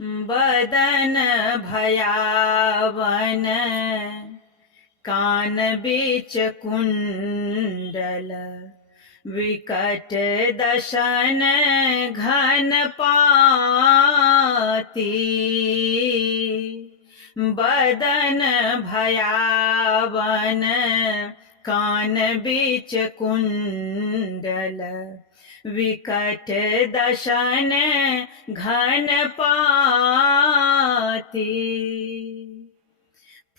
बदन भयावन कान बीच कुंडल विकट दशन घन पाती बदन भयावन कान बीच कुंडल विकट दशन घन पाती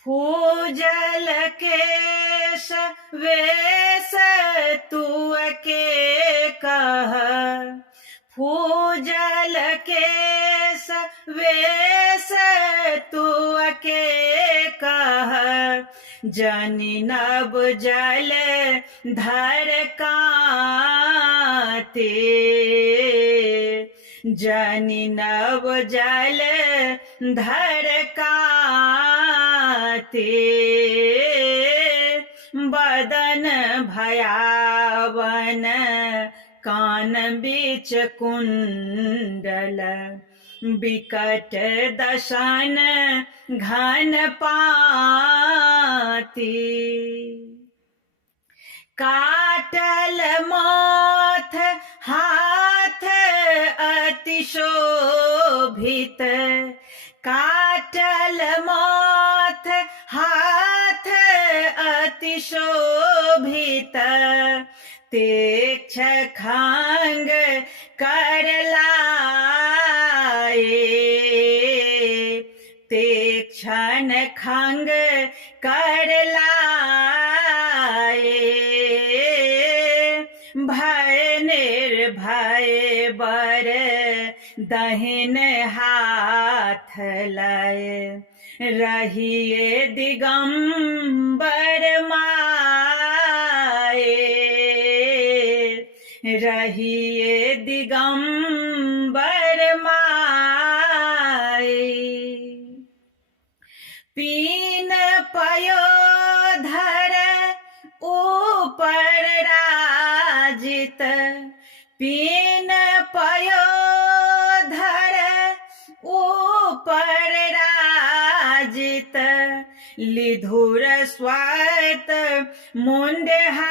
फूजल केश वेश तुअके कह फूजल केश वेश तुअके कह जनि नभ जल धर काते जनि नभ जल धर काते बदन भयावन कान बीच कुंडल विकट दशन घन पाती काटल माथ हाथ अति शोभित काटल माथ हाथ अति शोभित तीक्ष खांग कर लाए तीक्ष्ण खंग कर लाए भय निर्भय बर दहिन हाथ लाए रहिए दिगंबर माए रहिए दिगंबर माए पीन पयोधर ऊपर राजित पीन पयोधर ऊपर राजित लिधुर स्वात मुंडहारा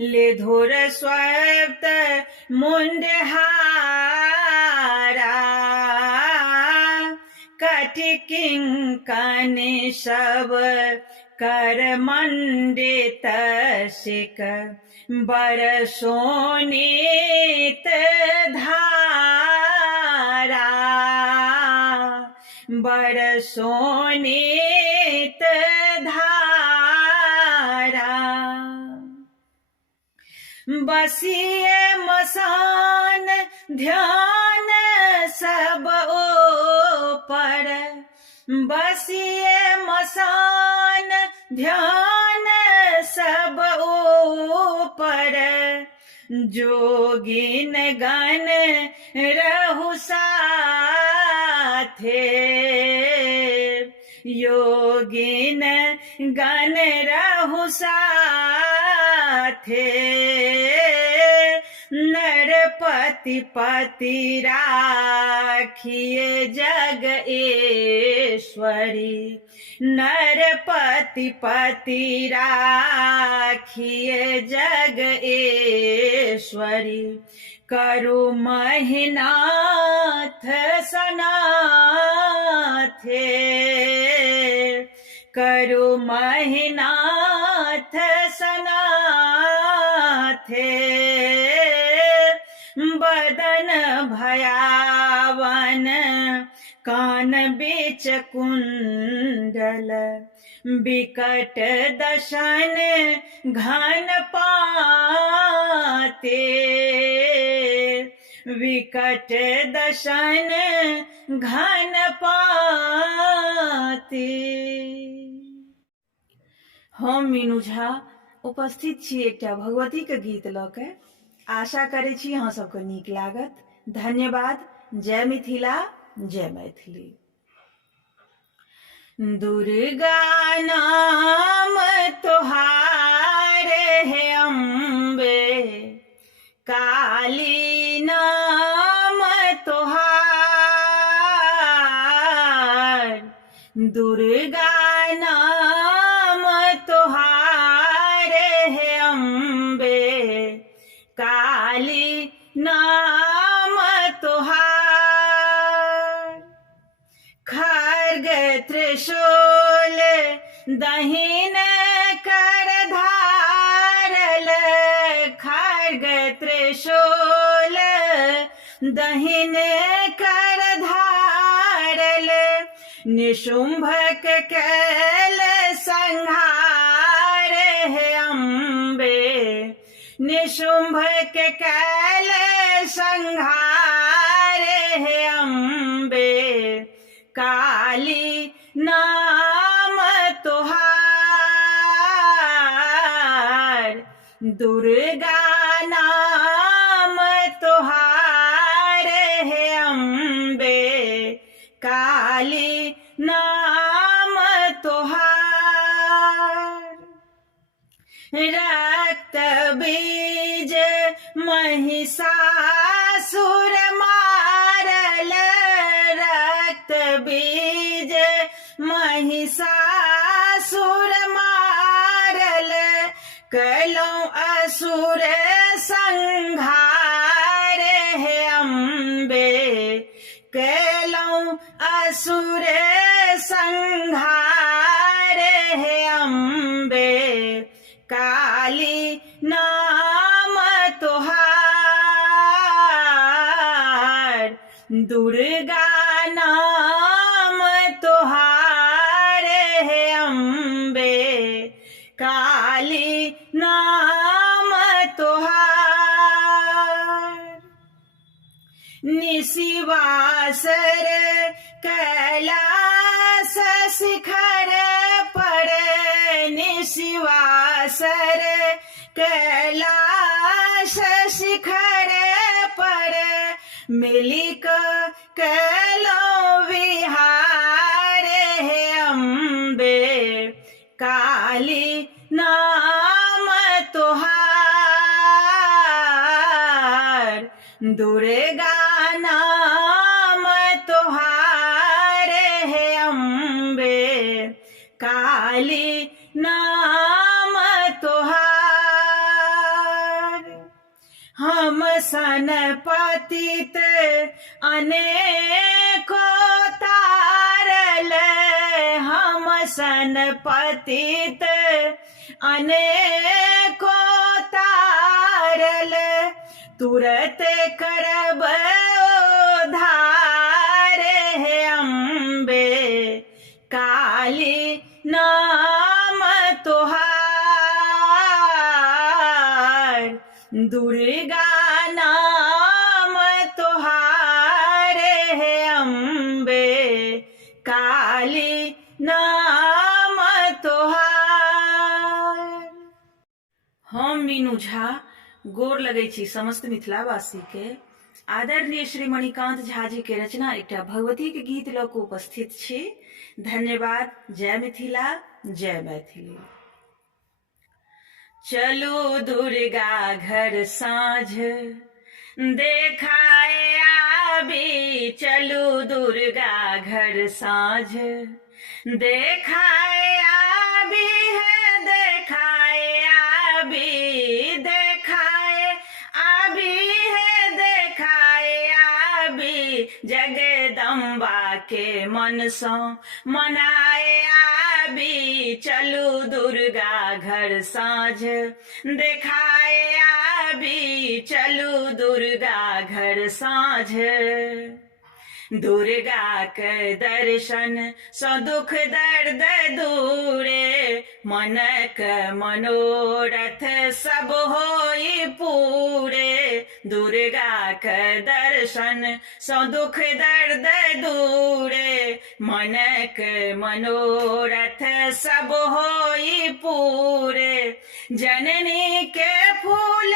लिधुर स्वात मुंडहारा कटि किंकनि सब कर मंडित शिक बरसोनित धारा बरसोनित धारा बसिए मसान ध्यान सब ओपर बसिए मसान ध्यान सब ऊपर जोगिन गण रहु साथे योगिन गण रहु साथे नरपति पति राखिए जग ईश्वरी नरपति पति राखिए जग ईश्वरी करु महिनाथ सनाथे करु महिनाथ सनाथे बदन भयावन कान बीच कुंडल विकट दशन घन पाते विकट दशन घन पाते। हम मीनू झा उपस्थित छी एकटा भगवती के गीत लऽ के। आशा करै छी अहाँ सबके नीक लागत। धन्यवाद। जय मिथिला, जय मैथिली। दुर्गा नाम तोहार है अम्बे, काली नाम दुर्गा नाम तुहारे है अम्बे, काली नाम तुहार। खड्ग त्रिशूल दहिन कर धारल, खड्ग त्रिशूल दहिन कर धारल, निशुंभक कैल संहार है अम्बे, निशुंभक कैल संहार है अम्बे, काली नाम तुहार। दुर्गा नाम तुहार है अम्बे, काली नाम तुहार। रक्त बीज महिषासुर मारल, रक्त बीज महिषासुर मारल, कलो असुर संहार है अम्बे, कलो असुर संहार है अम्बे, काली नाम तुहार। दुर्गा नाम तुहार है अम्बे, काली नाम तुहार। निशिवासर कैलास शिखर पर, निशिवासर कैलास शिखर पर, मिलिक कैलो विहार है अम्बे, काली नाम तुहार। दुर्गा नाम तुहार है अम्बे, काली नाम तुहार। हम सन पतित अनेको तारल, हम सन पतित अनेको तारल, तुरत करब उद्धार है अम्बे, काली नाम तुहार। दुर्गा नाम तुहार है अम्बे, काली नाम तुहार। हम मीनू झा गोर लगै छी समस्त मिथिलावासी के। आदरणीय श्री मणिकांत झा जी के रचना एकटा भगवती के गीत लऽ कऽ उपस्थित छी। धन्यवाद। जय मिथिला, जय मैथिली। चलू दुर्गा घर साँझ देखाए आबी, चलू दुर्गा घर साँझ देखाए आबी है, देखाए आबी, देखाए आबी है, देखाए आबी, जगदम्बा के मन सँ मनाए आबी, चलू दुर्गा घर साँझ देखाए आबी, चलू दुर्गा घर साँझ। दुर्गा के दर्शन सँ दुख दर्द दूरे, मनक मनोरथ सब होई पूरे। दुर्गा के दर्शन सँ दुख दर्द दूरे, मनक मनोरथ सब होई पूरे। जननी के फूल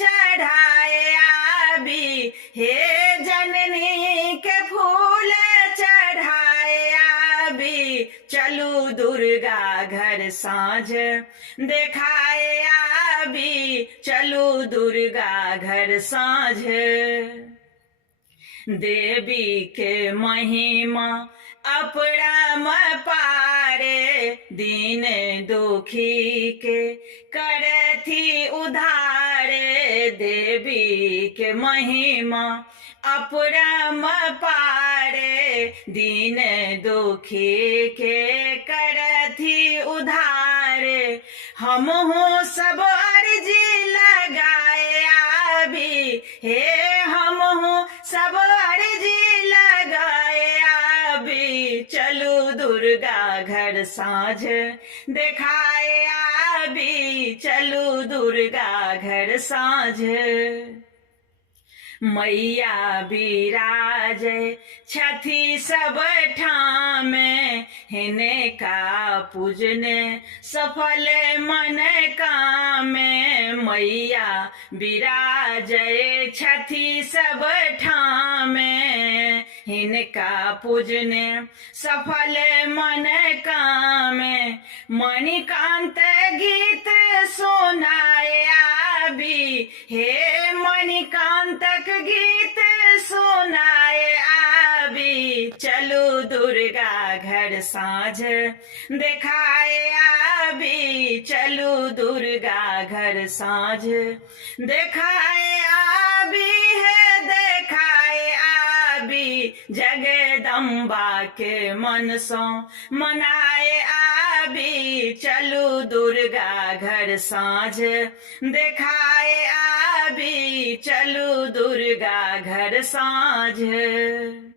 चढ़ाए आबी, हे जननी के फूल चढ़ाए आबी, चलू दुर्गा घर साँझ देखाए आबी, चलू दुर्गा घर साँझ। देवी के महिमा अपराम पारे दीन दुखी के करथी उधारे देवी के महिमा अपराम पारे दीन दुखी के करथी उधारे हम हो सब अर्जी लगाए आबी हे हम हो सब अर्जी लगाए आबी चलू दुर्गा घर साँझ देखाए आबी चलू दुर्गा घर साँझ मैया बिराज छथी सब ठामे हिने का पूजने सफल मन कामे मैया बिराज छथी सब ठामे हिनका पूजने सफल मन कामे मणिकांत गीत सुनाए आबी हे मणिकांतक गीत सुनाए आबी चलू दुर्गा घर साँझ देखाए आबी चलू दुर्गा घर साँझ देखाए आबी है देखाए आबी जगदम्बा के मन सो मनाए आबी चलू दुर्गा घर साँझ देखाए आबी चलू दुर्गा घर साँझ।